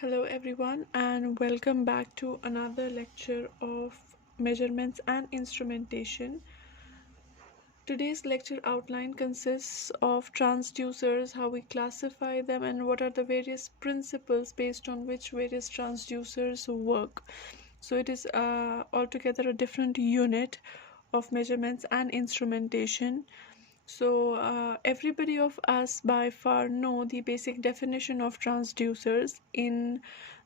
Hello, everyone, and welcome back to another lecture of measurements and instrumentation. Today's lecture outline consists of transducers, how we classify them, and what are the various principles based on which various transducers work. So, it is altogether a different unit of measurements and instrumentation. So, everybody of us by far know the basic definition of transducers. In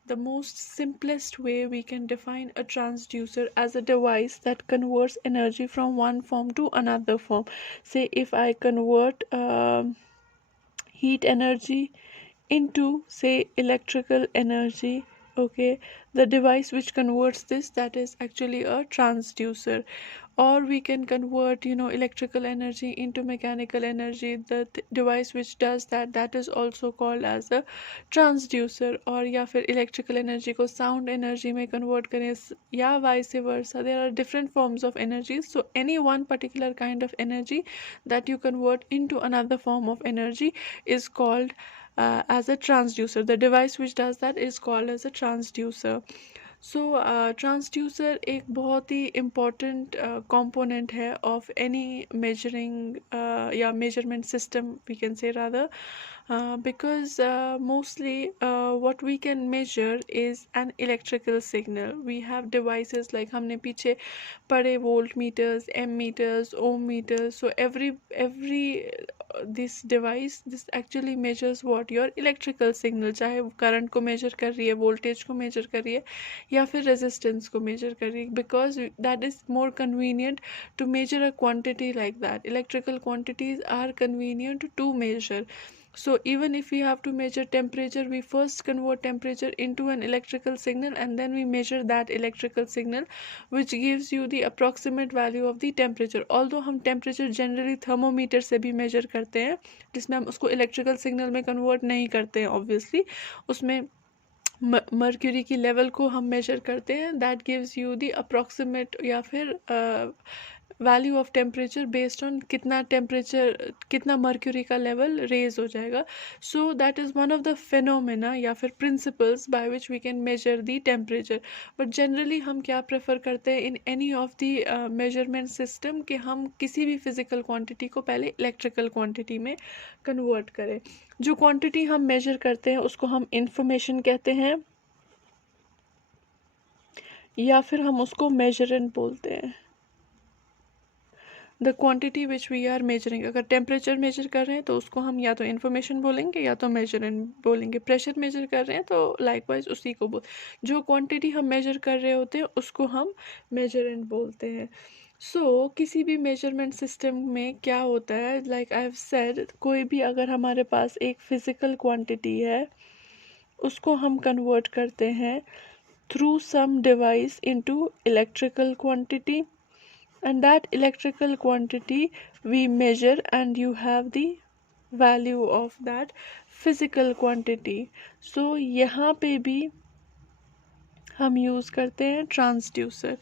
the most simplest way, we can define a transducer as a device that converts energy from one form to another form. Say, if I convert heat energy into, say, electrical energy, okay, the device which converts this, that is actually a transducer. Or we can convert, electrical energy into mechanical energy. The device which does that, that is also called as a transducer. और या फिर electrical energy को sound energy में convert करें, या vice versa. There are different forms of energy, so any one particular kind of energy that you convert into another form of energy is called as a transducer. The device which does that is called as a transducer. So transducer एक बहुत ही important component है of any measuring या measurement system we can say rather because mostly what we can measure is an electrical signal. We have devices like हमने पीछे पढ़े voltmeters, ammeters, ohm meters. So every this device, this actually measures what your electrical signal, चाहे current को major कर रही है, voltage को major कर रही है, या फिर रेजिस्टेंस को मेजर कर रही है, because that is more convenient to measure a quantity like that. Electrical quantities are convenient to measure. So even if we have to measure temperature, we first convert temperature into an electrical signal and then we measure that electrical signal, which gives you the approximate value of the temperature. Although हम temperature generally thermometer से भी measure करते हैं, जिसमें हम उसको electrical signal में convert नहीं करते हैं obviously. उसमें मर्क्यूरी की लेवल को हम मेजर करते हैं. That gives you the approximate या फिर value of temperature based on कितना टेम्परेचर, कितना मर्क्यूरी का लेवल रेज हो जाएगा. So that is one of the phenomena या फिर principles by which we can measure the temperature. But generally हम क्या प्रेफर करते हैं in any of the measurement system कि हम किसी भी फिजिकल क्वांटिटी को पहले इलेक्ट्रिकल क्वांटिटी में कन्वर्ट करें. जो क्वांटिटी हम मेजर करते हैं उसको हम इंफॉर्मेशन कहते हैं, या फिर हम उसको मेजरेंट बोलते हैं. The quantity which we are measuring, अगर टेम्परेचर मेजर कर रहे हैं तो उसको हम या तो इन्फॉर्मेशन बोलेंगे या तो मेजरेंट बोलेंगे. प्रेशर मेजर कर रहे हैं तो लाइकवाइज उसी को जो क्वांटिटी हम मेजर कर रहे होते हैं उसको हम मेजरेंट बोलते हैं. सो किसी भी मेजरमेंट सिस्टम में क्या होता है, लाइक आई हैव सेड, कोई भी अगर हमारे पास एक फिजिकल क्वांटिटी है उसको हम कन्वर्ट करते हैं through some device into electrical quantity, and that electrical quantity we measure and you have the value of that physical quantity. So यहाँ पे भी हम यूज़ करते हैं ट्रांसड्यूसर.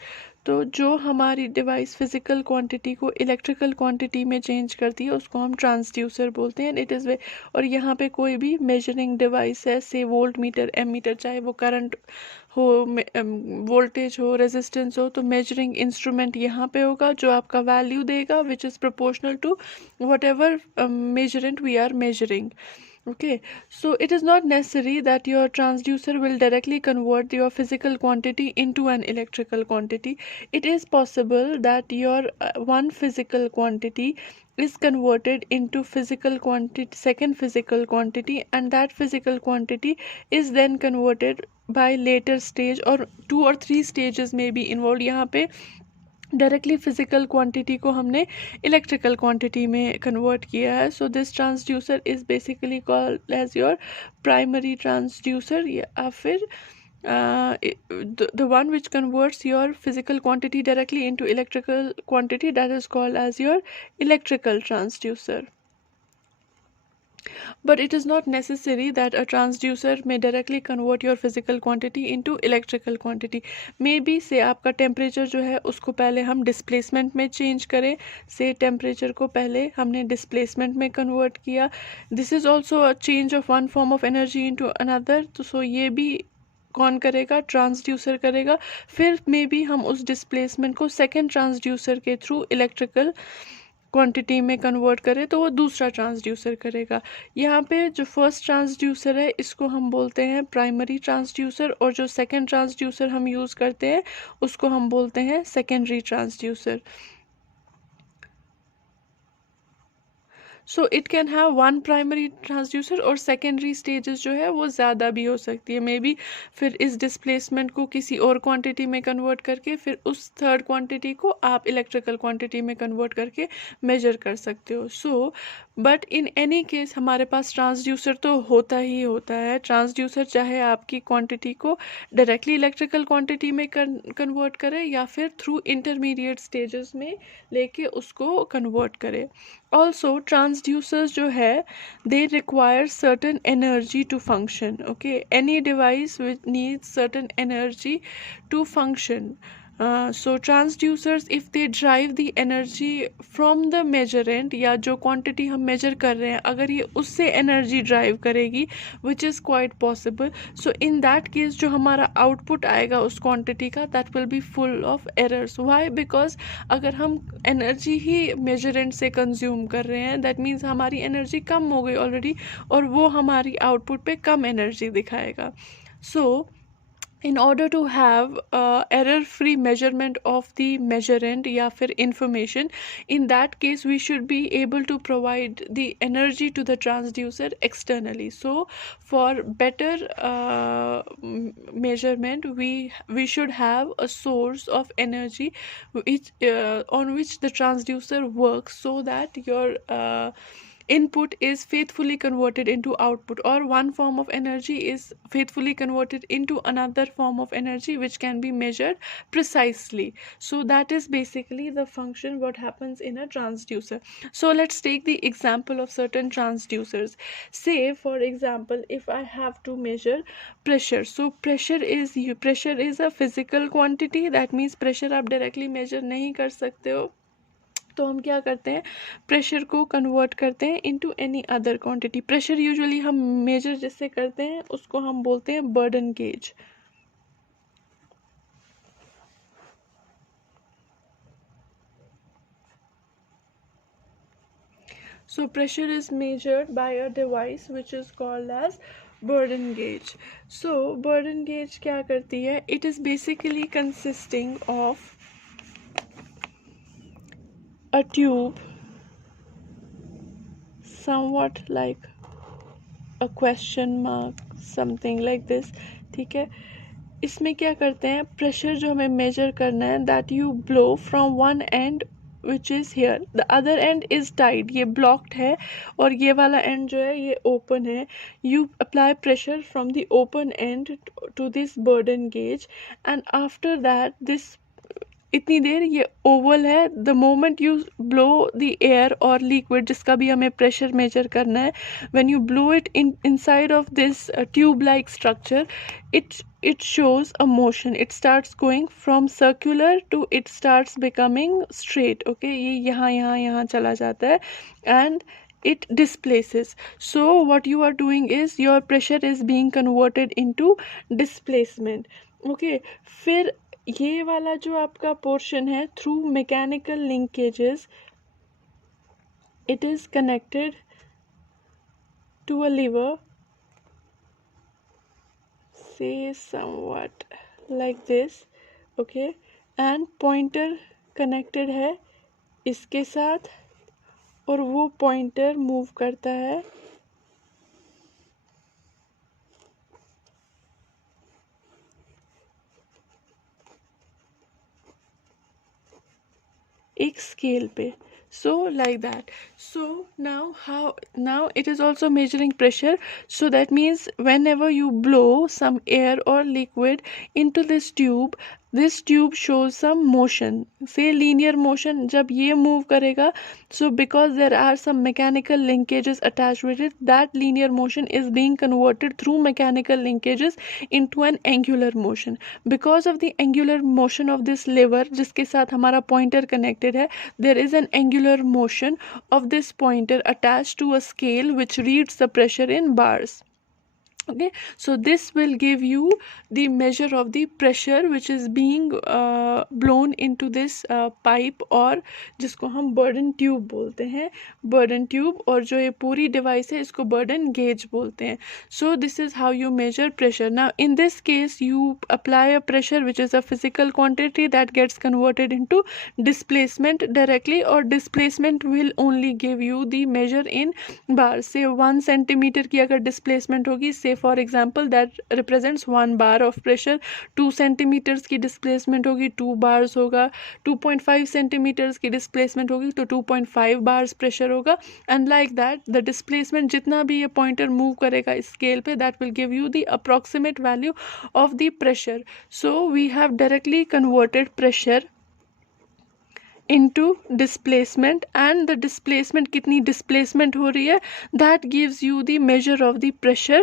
तो जो हमारी डिवाइस फिजिकल क्वांटिटी को इलेक्ट्रिकल क्वांटिटी में चेंज करती है उसको हम ट्रांसड्यूसर बोलते हैं. इट इज़ वे, और यहाँ पे कोई भी मेजरिंग डिवाइस है, से वोल्ट मीटर, एमीटर, चाहे वो करंट हो, वोल्टेज हो, रेजिस्टेंस हो, तो मेजरिंग इंस्ट्रूमेंट यहाँ पे होगा जो आपका वैल्यू देगा which is proportional to whatever measurement we are measuring. Okay, so it is not necessary that your transducer will directly convert your physical quantity into an electrical quantity. It is possible that your one physical quantity is converted into physical quantity, second physical quantity, and that physical quantity is then converted by later stage, or 2 or 3 stages may be involved. यहाँ पे directly physical quantity को हमने electrical quantity में convert किया है. So this transducer is basically called as your primary transducer, या फिर the one which converts your physical quantity directly into electrical quantity, that is called as your electrical transducer. But it is not necessary that a transducer may directly convert your physical quantity into electrical quantity. Maybe से आपका temperature जो है उसको पहले हम displacement में change करें, से टेम्परेचर को पहले हमने डिस्प्लेसमेंट में कन्वर्ट किया. This is also a change of one form of energy into another. तो सो ये भी कौन करेगा? ट्रांसड्यूसर करेगा. फिर मे बी हम उस डिस्प्लेसमेंट को सेकेंड ट्रांसड्यूसर के थ्रू इलेक्ट्रिकल क्वांटिटी में कन्वर्ट करें तो वो दूसरा ट्रांसड्यूसर करेगा. यहाँ पे जो फर्स्ट ट्रांसड्यूसर है इसको हम बोलते हैं प्राइमरी ट्रांसड्यूसर, और जो सेकंड ट्रांसड्यूसर हम यूज़ करते हैं उसको हम बोलते हैं secondary transducer. So it can have one primary transducer, और सेकेंडरी स्टेजेस जो है वो ज़्यादा भी हो सकती है. मे बी फिर इस डिस्प्लेसमेंट को किसी और क्वांटिटी में कन्वर्ट करके फिर उस थर्ड क्वांटिटी को आप इलेक्ट्रिकल क्वांटिटी में कन्वर्ट करके मेजर कर सकते हो. So but in any case हमारे पास ट्रांसड्यूसर तो होता ही होता है. ट्रांसड्यूसर चाहे आपकी क्वांटिटी को डायरेक्टली इलेक्ट्रिकल क्वांटिटी में कन्वर्ट करे या फिर थ्रू इंटरमीडिएट स्टेजेस में लेके उसको कन्वर्ट करे. Also transducers जो है they require certain energy to function. Okay, any device which needs certain energy to function. So transducers if they drive the energy from the measurand, या जो quantity हम measure कर रहे हैं अगर ये उससे energy drive करेगी, which is quite possible, so in that case जो हमारा output आएगा उस quantity का that will be full of errors. Why? Because अगर हम energy ही measurand से consume कर रहे हैं that means हमारी energy कम हो गई already, और वो हमारी output पे कम energy दिखाएगा. So in order to have error free measurement of the measurand या फिर information, in that case we should be able to provide the energy to the transducer externally. So for better measurement we should have a source of energy which on which the transducer works, so that your input is faithfully converted into output, or one form of energy is faithfully converted into another form of energy which can be measured precisely. So that is basically the function what happens in a transducer. So let's take the example of certain transducers. Say for example if I have to measure pressure. So pressure is a physical quantity. That means pressure आप directly measure नहीं कर सकते हो, तो हम क्या करते हैं प्रेशर को कन्वर्ट करते हैं into any other quantity. Pressure usually हम मेजर जिससे करते हैं उसको हम बोलते हैं burden gauge. So pressure is measured by a device which is called as burden gauge. So burden gauge क्या करती है? It is basically consisting of a tube somewhat like a question mark, something like this. ठीक है, इसमें क्या करते हैं pressure जो हमें मेजर करना है that you blow from one end which is here, the other end is tied, ये blocked है, और ये वाला end जो है ये open है. You apply pressure from the open end to this burden gauge, and after that this इतनी देर ये ओवल है. The moment you blow the air और लिक्विड जिसका भी हमें प्रेशर मेजर करना है, when you blow it inside of this tube like structure, it shows a motion. It starts going from circular to it starts becoming straight. Okay, ये यहाँ चला जाता है and it displaces. So what you are doing is your pressure is being converted into displacement. Okay, फिर ये वाला जो आपका पोर्शन है through mechanical linkages it is connected to a lever, say somewhat like this. Okay, and pointer connected है इसके साथ, और वो पॉइंटर मूव करता है एक स्केल पे. So like that. So now it is also measuring pressure. So that means whenever you blow some air or liquid into this tube shows some motion, say linear motion. जब ये move करेगा, so because there are some mechanical linkages attached with it, that linear motion is being converted through mechanical linkages into an angular motion. Because of the angular motion of this lever जिसके साथ हमारा pointer connected है, there is an angular motion of this pointer attached to a scale which reads the pressure in bars. Okay, so this will give you the measure of the pressure which is being blown into this pipe, और जिसको हम burden tube बोलते हैं, burden tube, और जो ये पूरी device है इसको बर्डन गेज बोलते हैं. So this is how you measure pressure. Now in this case you apply a pressure which is a physical quantity that gets converted into displacement directly, or displacement will only give you the measure in bars. Say 1 centimeter की अगर displacement होगी, say for example that represents 1 bar of pressure. 2 centimeters की displacement होगी, 2 bars होगा. 2.5 centimeters की displacement होगी तो 2.5 bars pressure होगा. And like that the displacement जितना भी ये pointer move करेगा इस scale पे, that will give you the approximate value of the pressure. So we have directly converted pressure into displacement, and the displacement कितनी displacement हो रही है, that gives you the measure of the pressure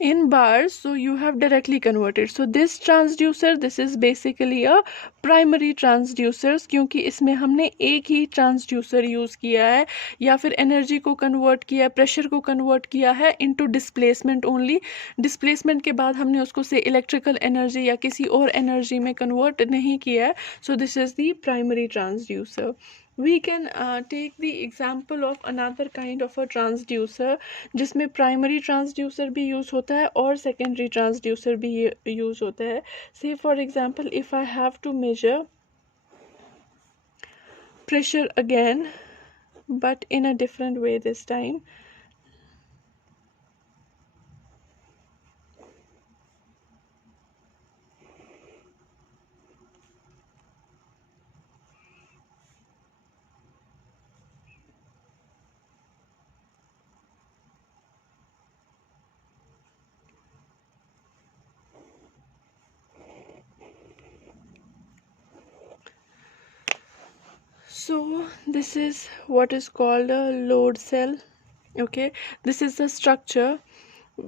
in bars. So you have directly converted. So this transducer, this is basically a primary transducers, क्योंकि इसमें हमने एक ही transducer use किया है, या फिर energy को convert किया है, pressure को convert किया है into displacement only. displacement के बाद हमने उसको से electrical energy या किसी और energy में convert नहीं किया है. So this is the primary transducer. We can take the example of another kind of a transducer जिसमें primary transducer भी use होता है और secondary transducer भी use होता है. Say for example if I have to measure pressure again, but in a different way this time. So this is what is called a load cell. Okay, this is the structure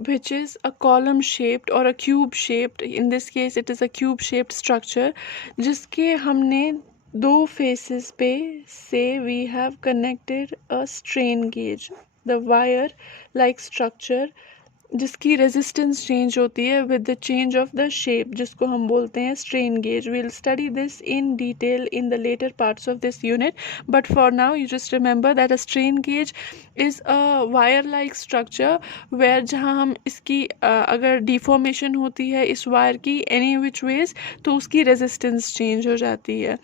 which is a column shaped or a cube shaped. In this case it is a cube shaped structure जिसके हमने दो faces पे से we have connected a strain gauge, the wire like structure जिसकी resistance change होती है with the change of the shape, जिसको हम बोलते हैं strain gauge. We will study this in detail in the later parts of this unit, but for now you just remember that a strain gauge is a wire like structure where, जहाँ हम इसकी अगर deformation होती है इस wire की any which ways तो उसकी रेजिस्टेंस चेंज हो जाती है.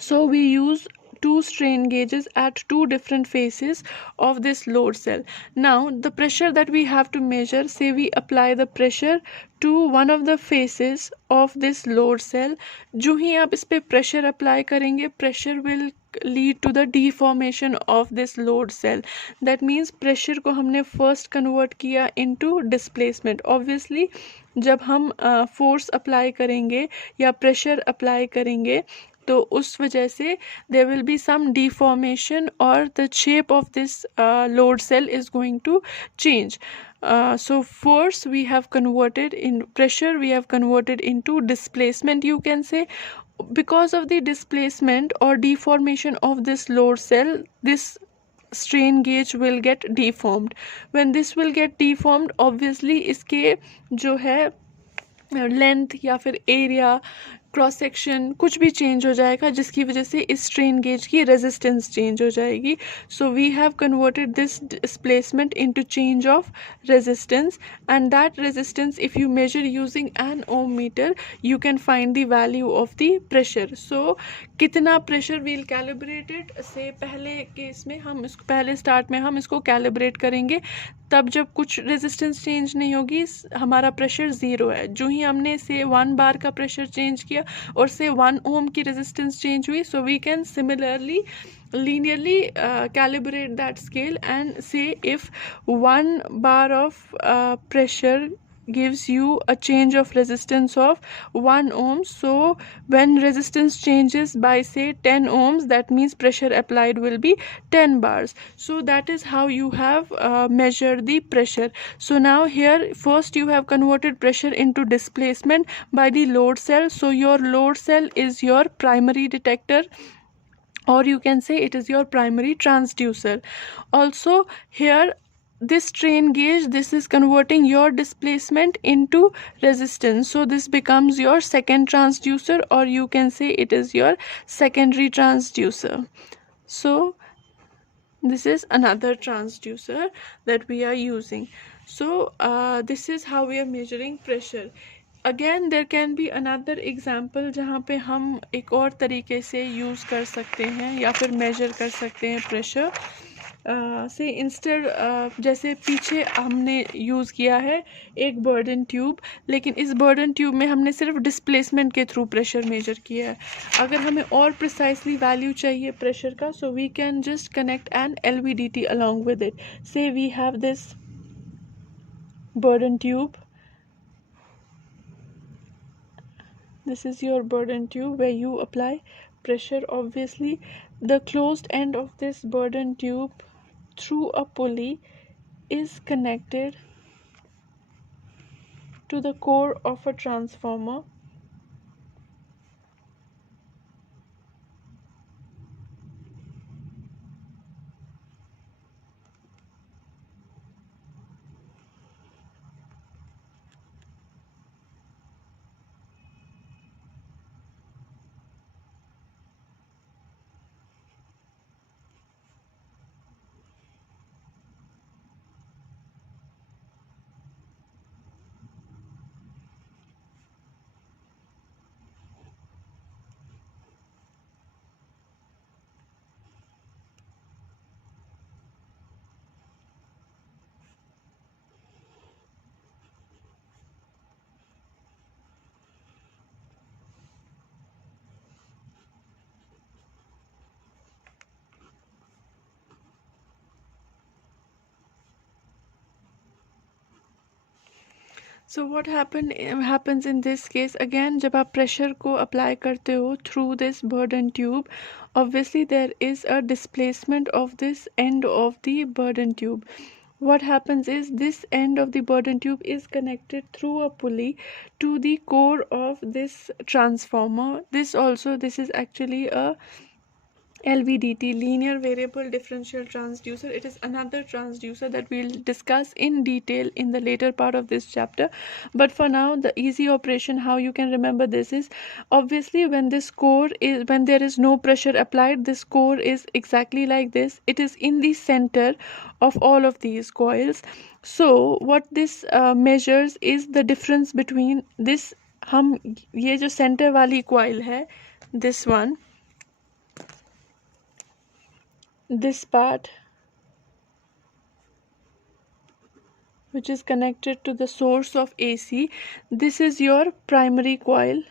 So we use two strain gauges at two different faces of this load cell. Now the pressure that we have to measure, say we apply the pressure to one of the faces of this load cell. जो ही आप इस पे pressure apply करेंगे, pressure will lead to the deformation of this load cell. That means pressure को हमने first convert किया into displacement. Obviously जब हम force apply करेंगे या pressure apply करेंगे तो उस वजह से there will be some deformation or the shape of this load cell is going to change. So force we have converted in pressure, we have converted into displacement, you can say. Because of the displacement or deformation of this load cell, this strain gauge will get deformed. When this will get deformed, obviously इसके जो है length या फिर area cross section कुछ भी change हो जाएगा, जिसकी वजह से इस स्ट्रेन गेज की रेजिस्टेंस चेंज हो जाएगी. So we have converted this displacement into change of resistance, and that resistance if you measure using an ohm meter you can find the value of the pressure. So कितना pressure we'll calibrated, से पहले case में हम इसको पहले start में हम इसको कैलिब्रेट करेंगे, तब जब कुछ रेजिस्टेंस चेंज नहीं होगी हमारा प्रेशर ज़ीरो है. जो ही हमने से 1 बार का प्रेशर चेंज किया और से 1 ohm की resistance change हुई, so we can similarly linearly calibrate that scale and say if 1 bar of pressure gives you a change of resistance of 1 ohm, so when resistance changes by say 10 ohms, that means pressure applied will be 10 bars. So that is how you have measured the pressure. So now here first you have converted pressure into displacement by the load cell. So your load cell is your primary detector, or you can say it is your primary transducer. Also here this strain gauge, this is converting your displacement into resistance, so this becomes your second transducer, or you can say it is your secondary transducer. So this is another transducer that we are using. So this is how we are measuring pressure. Again there can be another example जहाँ पे हम एक और तरीके से use कर सकते हैं या फिर मेजर कर सकते हैं प्रेशर से इंस्टेड जैसे पीछे हमने यूज़ किया है एक बर्डन ट्यूब, लेकिन इस बर्डन ट्यूब में हमने सिर्फ डिस्प्लेसमेंट के थ्रू प्रेशर मेजर किया है. अगर हमें और प्रिसाइसली वैल्यू चाहिए प्रेशर का, so we can just connect an LVDT along with it. Say we have this burden tube. This is your burden tube where you apply pressure. Obviously the closed end of this burden tube through a pulley is connected to the core of a transformer. So what happens in this case, again जब आप pressure को apply करते हो through this burden tube, obviously there is a displacement of this end of the burden tube. What happens is this end of the burden tube is connected through a pulley to the core of this transformer. This is actually a LVDT, linear variable differential transducer. It is another transducer that we'll discuss in detail in the later part of this chapter, but for now the easy operation how you can remember this is, obviously when there is no pressure applied, this core is exactly like this. It is in the center of all of these coils. So what this measures is the difference between this, हम ये जो center वाली coil है, this one, this part which is connected to the source of AC, this is your primary coil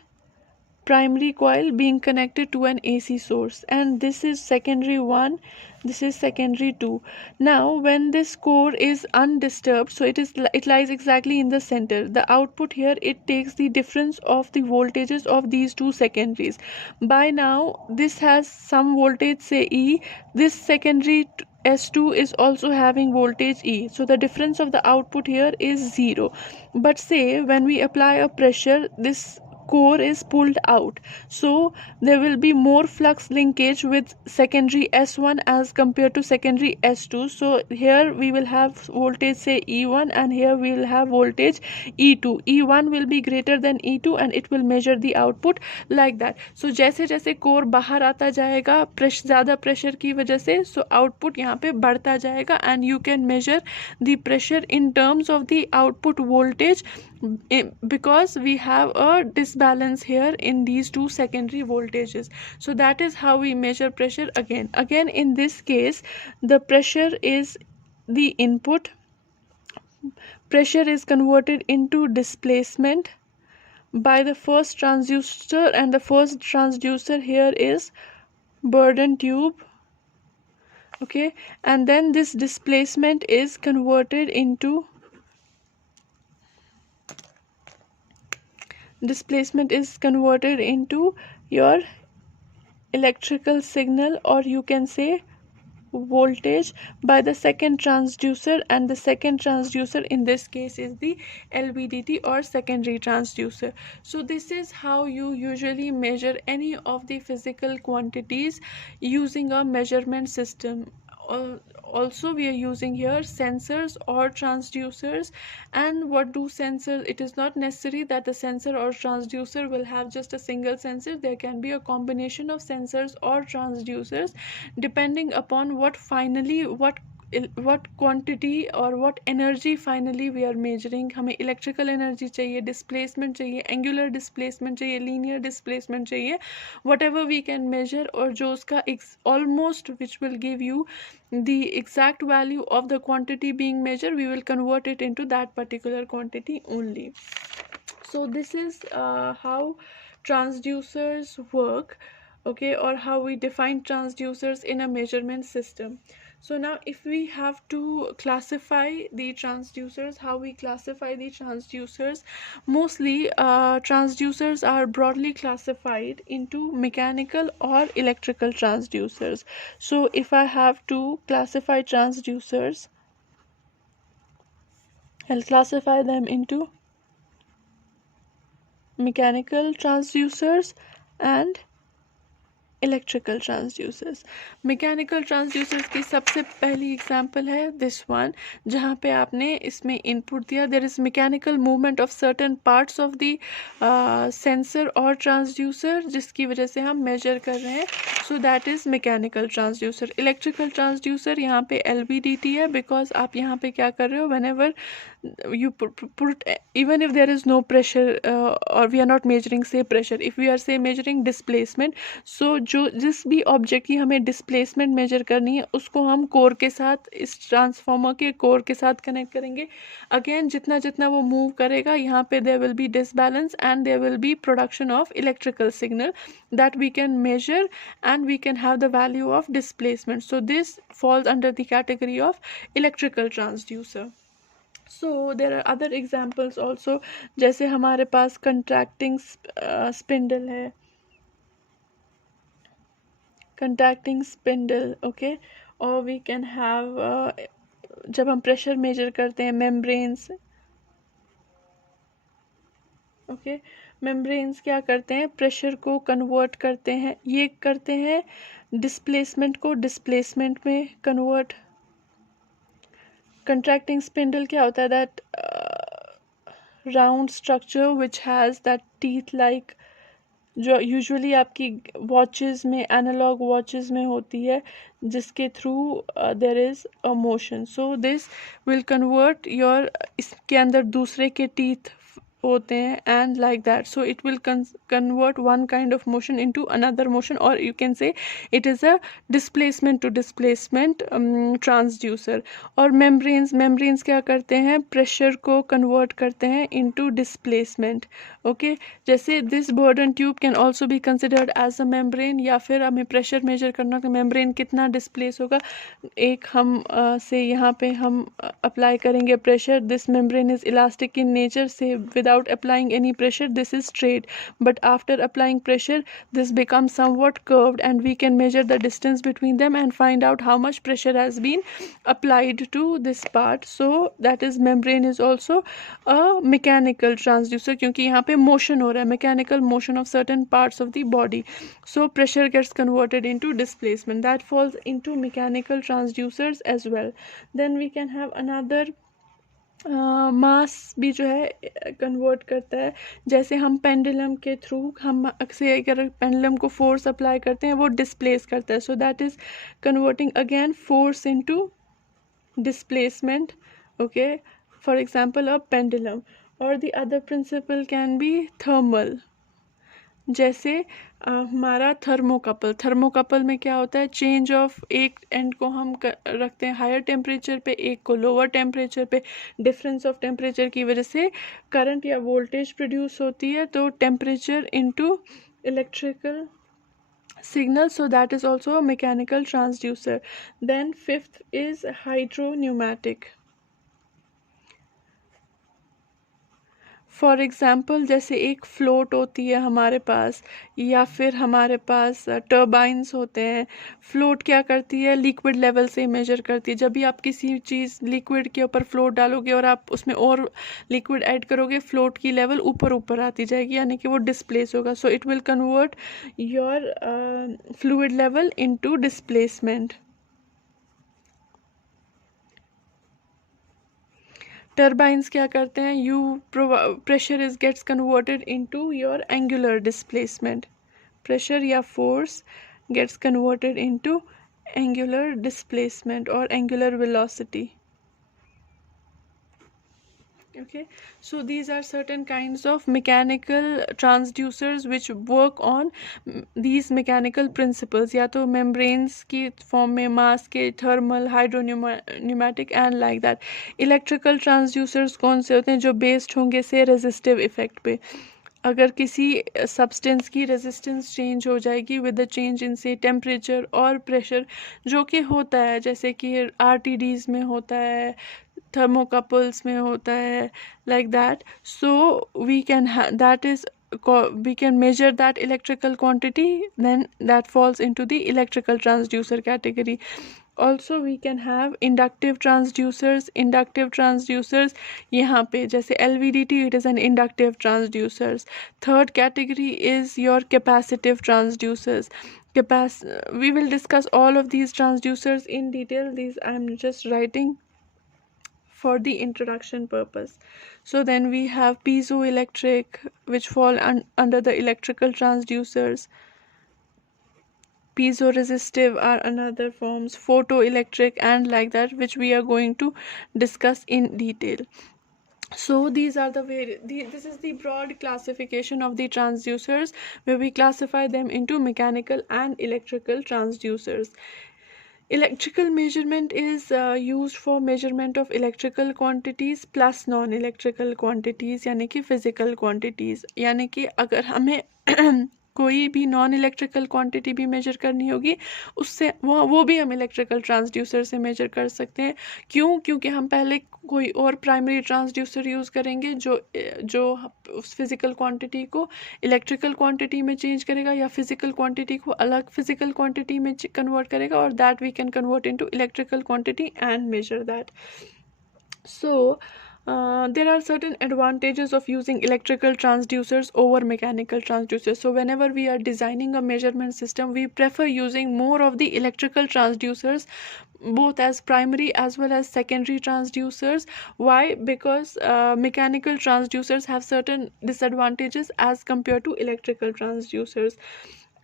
being connected to an AC source, and this is secondary 1, this is secondary 2. Now when this core is undisturbed, so it lies exactly in the center, the output here, it takes the difference of the voltages of these two secondaries. By now this has some voltage, say E, this secondary S2 is also having voltage E, so the difference of the output here is 0. But say when we apply a pressure, this core is pulled out, so there will be more flux linkage with secondary S1 as compared to secondary S2. So here we will have voltage say E1, and here we will have voltage E2. E1 will be greater than E2 and it will measure the output like that. So जैसे जैसे core बाहर आता जाएगा ज़्यादा pressure की वजह से, so output यहाँ पे बढ़ता जाएगा, and you can measure the pressure in terms of the output voltage, because we have a disbalance here in these two secondary voltages. So that is how we measure pressure. Again in this case the pressure is the input, pressure is converted into displacement by the first transducer, and the first transducer here is Bourdon tube. Okay, and then this displacement is converted into your electrical signal, or you can say voltage, by the second transducer, and the second transducer in this case is the LVDT or secondary transducer. So this is how you usually measure any of the physical quantities using a measurement system. Also we are using here sensors or transducers. And what do sensors? It is not necessary that the sensor or transducer will have just a single sensor. There can be a combination of sensors or transducers depending upon what quantity or what energy finally we are measuring. हमें electrical energy चाहिए, displacement चाहिए, angular displacement चाहिए, linear displacement चाहिए, whatever we can measure, और जो उसका almost which will give you the exact value of the quantity being measured, we will convert it into that particular quantity only. So this is how transducers work, okay, or how we define transducers in a measurement system. So now if we have to classify the transducers, how we classify the transducers, mostly transducers are broadly classified into mechanical or electrical transducers. So if I have to classify transducers, I'll classify them into mechanical transducers and electrical transducers. Mechanical transducers की सबसे पहली example है this one, जहाँ पे आपने इसमें input दिया, there is mechanical movement of certain parts of the sensor और ट्रांसड्यूसर, जिसकी वजह से हम मेजर कर रहे हैं. So that is mechanical transducer. Electrical transducer यहाँ पे LVDT है, बिकॉज आप यहाँ पे क्या कर रहे हो, whenever you put even if there is no pressure or we are not measuring say pressure, if we are say measuring displacement, so जो जिस भी ऑब्जेक्ट की हमें डिस्प्लेसमेंट मेजर करनी है उसको हम कोर के साथ, इस ट्रांसफार्मर के कोर के साथ कनेक्ट करेंगे. अगेन जितना जितना वो मूव करेगा यहाँ पे there will be disbalance and there will be production of electrical signal that we can measure and we can have the value of displacement. So this falls under the category of electrical transducer. So there are other examples also, जैसे हमारे पास contracting spindle है, contracting spindle, okay, or we can have जब हम pressure measure करते हैं membranes, okay, membranes क्या करते हैं, pressure को convert करते हैं, ये करते हैं displacement को displacement में convert. Contracting spindle क्या होता है, that round structure which has that teeth like, जो यूजुअली आपकी वॉचेस में, एनालॉग वॉचेस में होती है, जिसके through there is a motion. So this will convert your, इसके अंदर दूसरे के टीथ होते हैं and like that. So it will convert one kind of motion into another motion, और you can say it is a displacement to displacement transducer. और membranes क्या करते हैं, प्रेशर को कन्वर्ट करते हैं इनटू डिस्प्लेसमेंट. ओके, जैसे this Bourdon tube can also be considered as a membrane, या फिर हमें प्रेशर मेजर करना कि मेम्ब्रेन कितना डिस्प्लेस होगा. एक हम से यहाँ पे हम अप्लाई करेंगे pressure, this membrane is elastic in nature, से without applying any pressure this is straight, but after applying pressure this becomes somewhat curved, and we can measure the distance between them and find out how much pressure has been applied to this part. So that is membrane is also a mechanical transducer, क्योंकि यहाँ पे motion हो रहा है, mechanical motion of certain parts of the body, so pressure gets converted into displacement. That falls into mechanical transducers as well. Then we can have another मास भी जो है convert करता है. जैसे हम पेंडुलम के थ्रू हम अक्सर अगर पेंडुलम को फोर्स अप्लाई करते हैं वो डिस्प्लेस करता है. So that is converting again force into displacement. Okay, for example a pendulum. और the other principle can be thermal. जैसे हमारा थर्मोकपल में क्या होता है, चेंज ऑफ एक एंड को हम रखते हैं हायर टेम्परेचर पे, एक को लोअर टेम्परेचर पे। डिफरेंस ऑफ टेम्परेचर की वजह से करंट या वोल्टेज प्रोड्यूस होती है, तो temperature into electrical signal, so that is also a mechanical transducer. Then fifth is hydropneumatic. For example जैसे एक फ्लोट होती है हमारे पास, या फिर हमारे पास टर्बाइंस होते हैं। फ्लोट क्या करती है, लिक्विड लेवल से मेजर करती है। जब भी आप किसी चीज़ लिक्विड के ऊपर फ्लोट डालोगे और आप उसमें और लिक्विड ऐड करोगे, फ्लोट की लेवल ऊपर ऊपर आती जाएगी, यानी कि वो डिस्प्लेस होगा। So it will convert your fluid level into displacement. Turbines क्या करते हैं, you pressure is gets converted into your angular displacement. Pressure या force gets converted into angular displacement और angular velocity. Okay, so these are certain kinds of mechanical transducers which work on these mechanical principles, या तो membranes की form में, mass के, thermal, hydropneumatic and like that. Electrical transducers कौन से होते हैं, जो based होंगे से resistive effect पे। अगर किसी सब्सटेंस की रेजिस्टेंस चेंज हो जाएगी विद द चेंज इन से टेम्परेचर और प्रेशर, जो कि होता है, जैसे कि आरटीडीज में होता है, thermocouples में होता है, like that. So we can that is we can measure that electrical quantity, then that falls into the electrical transducer category. Also we can have inductive transducers यहाँ पे जैसे LVDT, it is an inductive transducers. Third category is your capacitive transducers. We will discuss all of these transducers in detail. These I am just writing for the introduction purpose. So then we have piezoelectric, which fall under the electrical transducers. Piezoresistive are another forms, photoelectric and like that, which we are going to discuss in detail. So these are this is the broad classification of the transducers, where we classify them into mechanical and electrical transducers. Electrical measurement is used for measurement of electrical quantities plus non-electrical quantities, यानी कि physical quantities. यानी कि अगर हमें कोई भी non electrical quantity भी major करनी होगी, उससे वो भी हम इलेक्ट्रिकल ट्रांसड्यूसर से मेजर कर सकते हैं। क्योंकि हम पहले कोई और प्राइमरी ट्रांसड्यूसर यूज़ करेंगे जो उस फिज़िकल क्वांटिटी को इलेक्ट्रिकल क्वांटिटी में चेंज करेगा, या फिज़िकल क्वांटिटी को अलग फिज़िकल क्वांटिटी में कन्वर्ट करेगा, और that we can convert into electrical quantity and measure that. So there are certain advantages of using electrical transducers over mechanical transducers. So whenever we are designing a measurement system, we prefer using more of the electrical transducers, both as primary as well as secondary transducers. Why? Because mechanical transducers have certain disadvantages as compared to electrical transducers.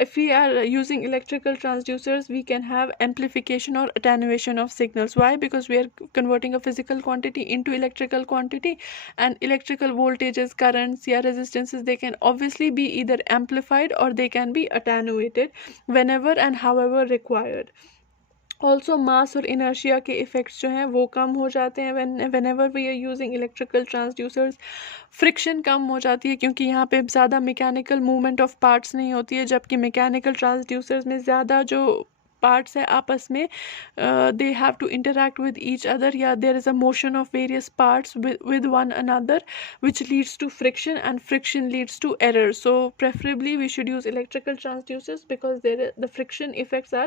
If we are using electrical transducers, we can have amplification or attenuation of signals. Why? Because we are converting a physical quantity into electrical quantity, and electrical voltages, currents या resistances, they can obviously be either amplified or they can be attenuated whenever and however required. Also mass और inertia के effects जो हैं वो कम हो जाते हैं whenever we are using electrical transducers. Friction कम हो जाती है क्योंकि यहाँ पे ज़्यादा मैकेनिकल मूवमेंट ऑफ पार्ट्स नहीं होती है, जबकि मैकेनिकल ट्रांसड्यूसर्स में ज़्यादा जो पार्ट्स है आपस में they have to interact with each other, या there is a motion of various parts with one another, which leads to friction, and friction leads to error. So preferably we should use electrical transducers because the friction effects are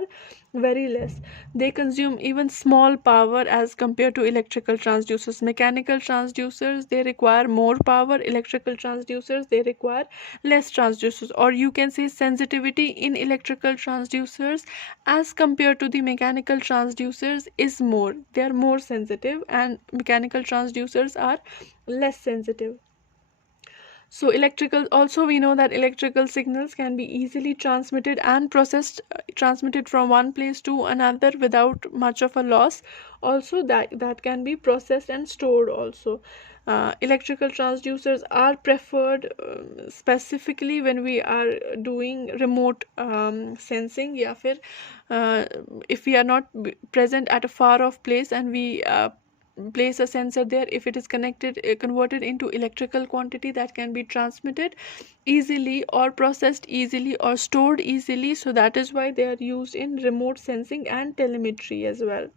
very less. They consume even small power as compared to electrical transducers. Mechanical transducers, they require more power. Electrical transducers, they require less transducers, or you can say sensitivity in electrical transducers as compared to the mechanical transducers is more. They are more sensitive and mechanical transducers are less sensitive. So electrical, also we know that electrical signals can be easily transmitted and processed, transmitted from one place to another without much of a loss. Also that can be processed and stored also. Electrical transducers are preferred specifically when we are doing remote sensing, या फिर if we are not present at a far off place and we place a sensor there, if it is connected converted into electrical quantity, that can be transmitted easily or processed easily or stored easily. So that is why they are used in remote sensing and telemetry as well.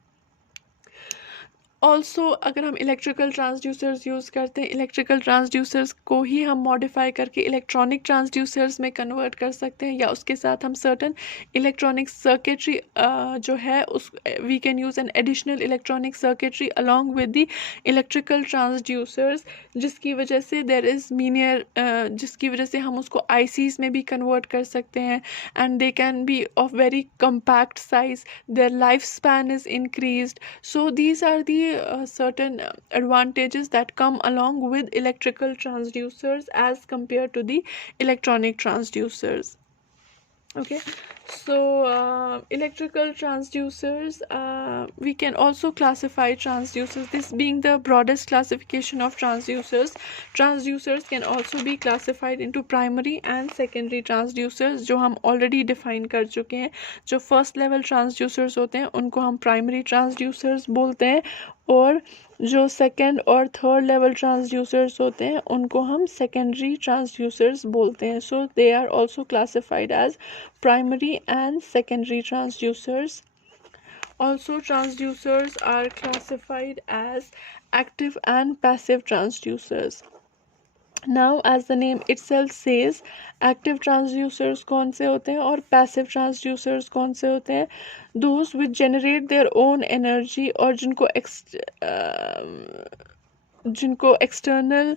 Also अगर हम electrical transducers use करते हैं, electrical transducers को ही हम modify करके electronic transducers में convert कर सकते हैं, या उसके साथ हम सर्टन इलेक्ट्रॉनिक सर्किटरी जो है उस we can use an additional electronic circuitry along with the electrical transducers, जिसकी वजह से देर इज़ मीनियर, जिसकी वजह से हम उसको आईसीज में भी कन्वर्ट कर सकते हैं, and they can be of very compact size, their life span is increased. So these are the certain advantages that come along with electrical transducers as compared to the electronic transducers. Okay, so electrical transducers, we can also classify transducers, this being the broadest classification of transducers. Transducers can also be classified into primary and secondary transducers, जो हम already define कर चुके हैं. जो first level transducers होते हैं उनको हम primary transducers बोलते हैं, और जो सेकेंड और थर्ड लेवल ट्रांसड्यूसर्स होते हैं उनको हम सेकेंडरी ट्रांसड्यूसर्स बोलते हैं. So they are also classified as primary and secondary transducers. Also transducers are classified as active and passive transducers. Now as the name itself says, active transducers कौन से होते हैं और passive transducers कौन से होते हैं? Those which generate their own energy और जिनको external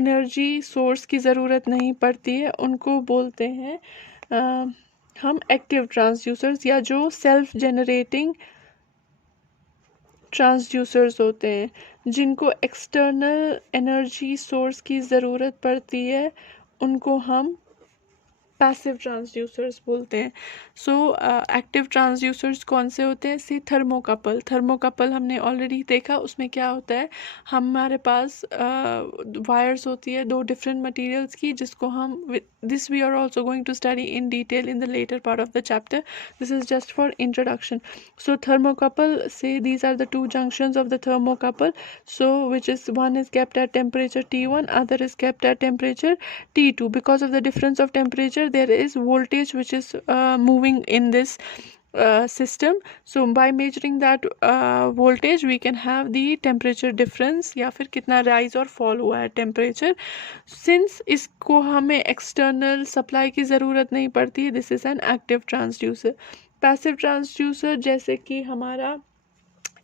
energy source की ज़रूरत नहीं पड़ती है, उनको बोलते हैं हम एक्टिव ट्रांसड्यूसर्स, या जो सेल्फ जेनरेटिंग ट्रांसड्यूसर्स होते हैं. जिनको एक्सटर्नल एनर्जी सोर्स की ज़रूरत पड़ती है उनको हम पैसिव ट्रांसड्यूसर्स बोलते हैं. सो एक्टिव ट्रांसड्यूसर्स कौन से होते हैं? से थर्मोकपल. थर्मोकपल हमने ऑलरेडी देखा, उसमें क्या होता है, हमारे पास वायर्स होती है दो डिफरेंट मटेरियल्स की, जिसको हम this we are also going to study in detail in the later part of the chapter. This is just for introduction. So thermocouple से these are the two junctions of the thermocouple, so which is one is kept at temperature T1, other is kept at temperature T2. Because of the difference of temperature, there is voltage which is moving in this system. So by measuring that voltage we can have the temperature difference, या फिर कितना rise और fall हुआ है temperature. Since इसको हमें external supply की ज़रूरत नहीं पड़ती है, this is an active transducer. Passive transducer जैसे कि हमारा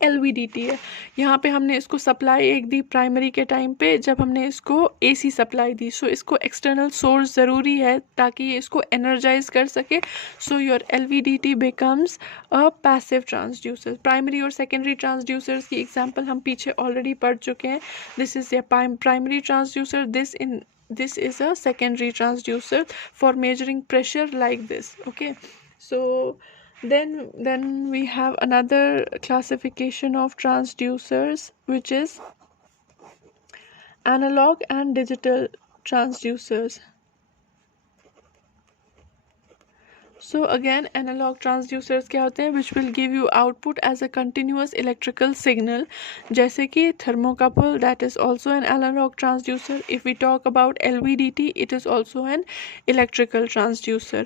LVDT है, यहाँ पे हमने इसको सप्लाई एक दी प्राइमरी के टाइम पे जब हमने इसको AC सप्लाई दी. सो इसको एक्सटर्नल सोर्स ज़रूरी है ताकि ये इसको एनर्जाइज कर सके. So your LVDT becomes a passive transducer. Primary और सेकेंडरी ट्रांसड्यूसर्स की एग्जांपल हम पीछे ऑलरेडी पढ़ चुके हैं. This is a primary transducer, this is a secondary transducer for measuring pressure like this. Okay, so then we have another classification of transducers, which is analog and digital transducers. So again, analog transducers क्या होते हैं? Which will give you output as a continuous electrical signal. जैसे कि thermocouple, that is also an analog transducer. If we talk about LVDT, it is also an electrical transducer.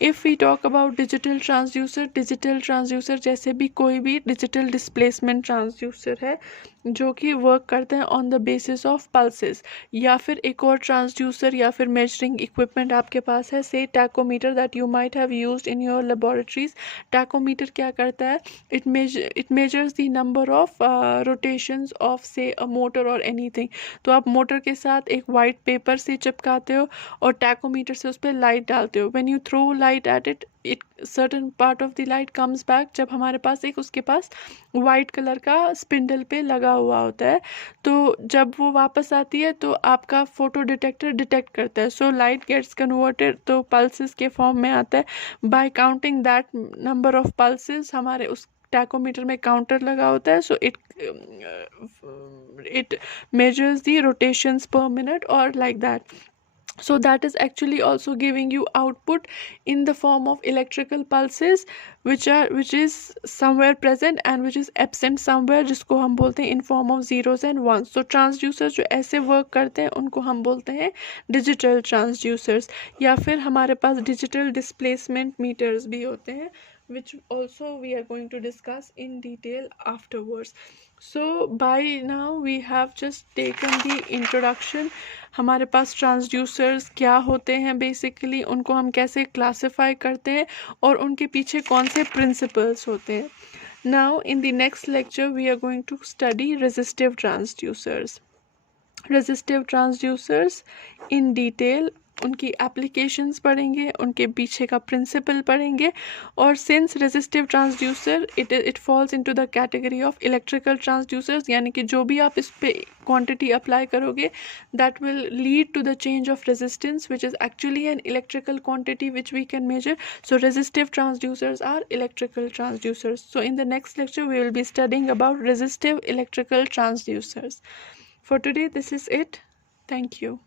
If we talk about digital transducer जैसे भी कोई भी digital displacement transducer है जो कि work करते हैं on the basis of pulses. या फिर एक और ट्रांसड्यूसर या फिर मेजरिंग इक्विपमेंट आपके पास है, से tachometer, that you might have used in your laboratories. Tachometer क्या करता है? It measures the number of rotations of से अ मोटर और एनीथिंग. तो आप मोटर के साथ एक वाइट पेपर से चिपकाते हो और टैकोमीटर से उस पर लाइट डालते हो. When you throw light at it, it certain part of the light comes back जब हमारे पास एक उसके पास वाइट कलर का स्पिंडल पे लगा हुआ होता है, तो जब वो वापस आती है तो आपका फोटो डिटेक्टर डिटेक्ट करता है, सो लाइट गेट्स कन्वर्टेड, तो पल्सेस के फॉर्म में आता है। Bye counting that number of pulses, हमारे उस टैकोमीटर में काउंटर लगा होता है, so it measures the rotations per minute or like that. So that is actually also giving you output in the form of electrical pulses which is somewhere present and which is absent somewhere, जिसको हम बोलते हैं in form of zeros and ones. So transducers जो ऐसे work करते हैं उनको हम बोलते हैं digital transducers, या फिर हमारे पास digital displacement meters भी होते हैं, which also we are going to discuss in detail afterwards. So by now we have just taken the introduction. हमारे पास ट्रांसड्यूसर्स क्या होते हैं, बेसिकली उनको हम कैसे क्लासिफाई करते हैं और उनके पीछे कौन से प्रिंसिपल्स होते हैं. Now in the next lecture we are going to study resistive transducers. Resistive transducers in detail, उनकी एप्लीकेशंस पढ़ेंगे, उनके पीछे का प्रिंसिपल पढ़ेंगे. और since resistive transducer it falls into the category of electrical transducers, यानी कि जो भी आप इस पे क्वांटिटी अप्लाई करोगे that will lead to the change of resistance which is actually an electrical quantity which we can measure. So resistive transducers are electrical transducers. So in the next lecture we will be studying about resistive electrical transducers. For today this is it. Thank you.